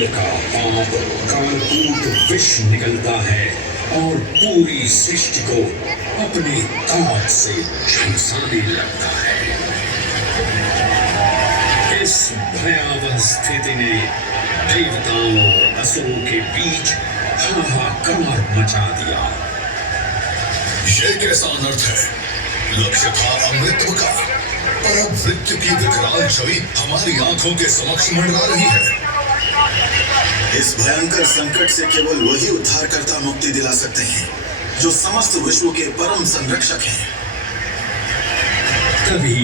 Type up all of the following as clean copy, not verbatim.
काल का पाप कालकूट विष निकलता है और पूरी सृष्टि को अपने ताज से झुलसाने लगता है। इस भयावह स्थिति ने देवताओं और असुरों के बीच हाहाकार मचा दिया। ये कैसा अनर्थ है? लक्ष्य था अमृत का, पर अब मृत्यु की विकराल छवि हमारी आंखों के समक्ष मंडरा रही है। इस भयंकर संकट से केवल वही उद्धारकर्ता मुक्ति दिला सकते हैं जो समस्त विश्व के परम संरक्षक हैं। तभी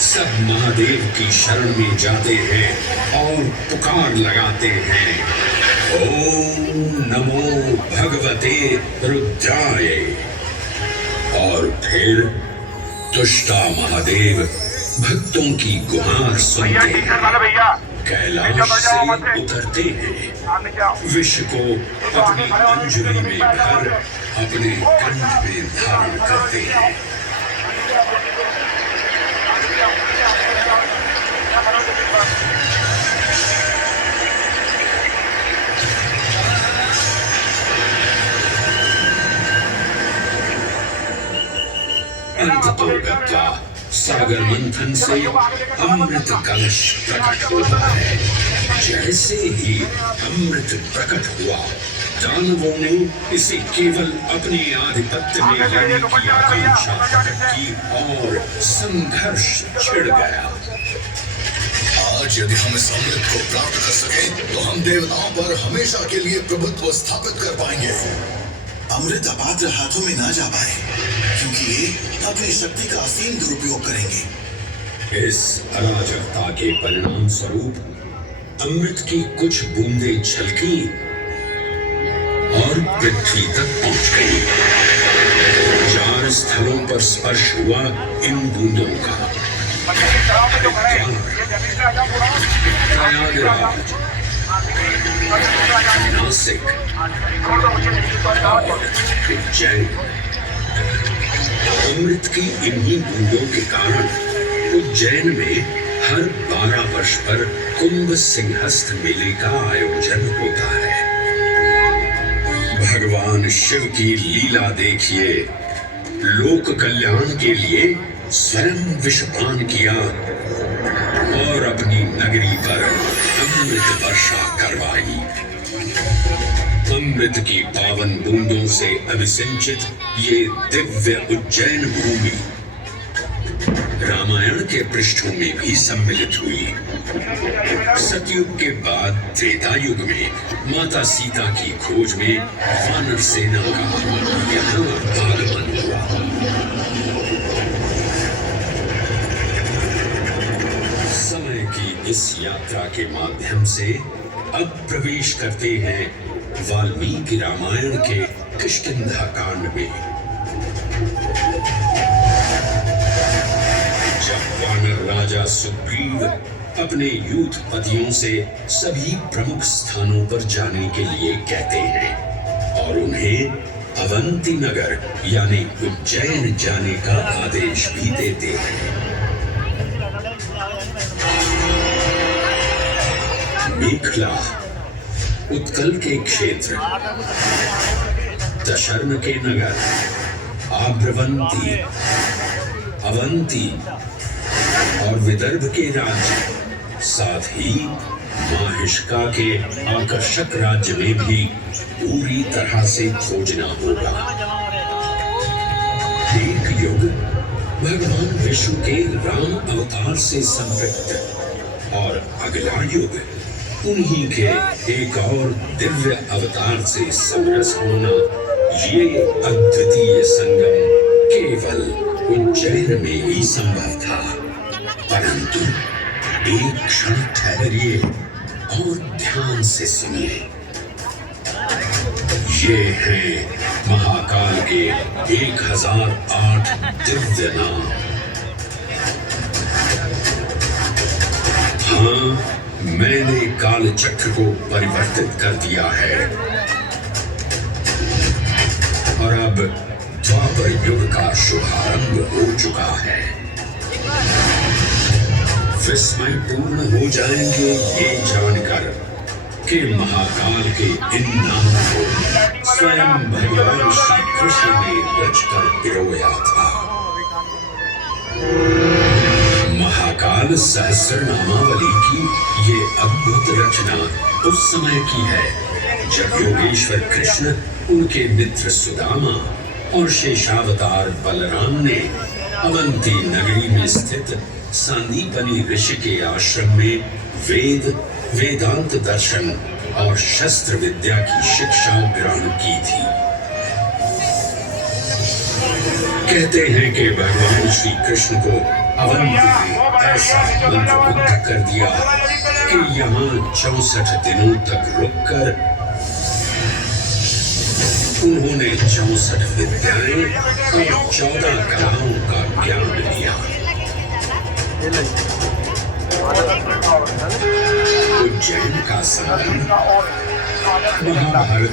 सब महादेव की शरण में जाते हैं और पुकार लगाते हैं, ओम नमो भगवते रुद्राय। और फिर दुष्टा महादेव भक्तों की गुहार सुनते हैं, कैलाश से उतरते हैं, विष को अपनी अंजलि में भर अपने कंठ में धारण करते हैं। अंततोगत्वा सागर मंथन से अमृत कलश प्रकट होता है। जैसे ही अमृत प्रकट हुआ, दानवों ने इसे केवल अपने आधिपत्य में लेने की आकांक्षा प्रकट की और संघर्ष छिड़ गया। आज यदि हम इस अमृत को प्राप्त कर सके तो हम देवताओं पर हमेशा के लिए प्रभुत्व स्थापित कर पाएंगे। अमृत अपात्र हाथों में ना जा पाए, क्योंकि ये अपनी शक्ति का असीम दुरुपयोग करेंगे। इस अराजकता के परिणाम स्वरूप अमृत की कुछ बूंदें छलकी और पृथ्वी तक पहुंच गई। 4 स्थलों पर स्पर्श हुआ इन बूंदों का। प्रयागराज, नासिक और उज्जैन। अमृत की इन्हीं बूंदों के कारण उज्जैन में हर 12 वर्ष पर कुंभ सिंहस्थ मेले का आयोजन होता है। भगवान शिव की लीला देखिए, लोक कल्याण के लिए स्वयं विषपान किया और अपनी नगरी पर अमृत वर्षा करवाई। अमृत की पावन बूंदों से अभिसिंचित ये दिव्य उज्जैन भूमि रामायण के पृष्ठों में भी सम्मिलित हुई। सतयुग के बाद त्रेता युग में माता सीता की खोज में वानर सेना का यहाँ आगमन हुआ। समय की इस यात्रा के माध्यम से अब प्रवेश करते हैं वाल्मीकि रामायण के किष्किंधा कांड में। जब वानर राजा सुग्रीव अपने यूथपतियों से सभी प्रमुख स्थानों पर जाने के लिए कहते हैं और उन्हें अवंती नगर यानी उज्जैन जाने का आदेश भी देते हैं। मेखला, उत्कल के क्षेत्र, दशर्न के नगर, आभ्रवंती, अवंती और विदर्भ के राज्य, साथ ही माहिष्का के आकर्षक राज्य में भी पूरी तरह से खोजना होगा। एक युग भगवान विष्णु के राम अवतार से संपृक्त और अगला युग उन्हीं के एक और दिव्य अवतार से समरस होना, ये अद्वितीय संगम केवल उज्जैन में ही संभव था। परंतु एक क्षण ठहरिए और ध्यान से सुनिए। ये हैं महाकाल के 1008 दिव्य नाम। हाँ, मैंने काल चक्र को परिवर्तित कर दिया है और अब द्वापर युग का शुभारंभ हो चुका है। विस्मय पूर्ण हो जाएंगे ये जानकर कि महाकाल के इन नामों को स्वयं भगवान श्री कृष्ण ने रचकर पिरोया था। महाकाल सहस्रनामावली की ये अद्भुत रचना उस समय की है जब योगेश्वर कृष्ण, उनके मित्र सुदामा और शेषावतार बलराम ने अवंती नगरी में स्थित सांदीपनी ऋषि के आश्रम में वेदांत दर्शन और शस्त्र विद्या की शिक्षा ग्रहण की थी। कहते हैं कि भगवान श्री कृष्ण को अवंती ने ऐसा मंत्रमुग्ध कर दिया कि यहाँ 64 दिनों तक रुककर उन्होंने 64 विद्याएं और 14 कलाओं का ज्ञान लिया। उज्जैन का संगम महाभारत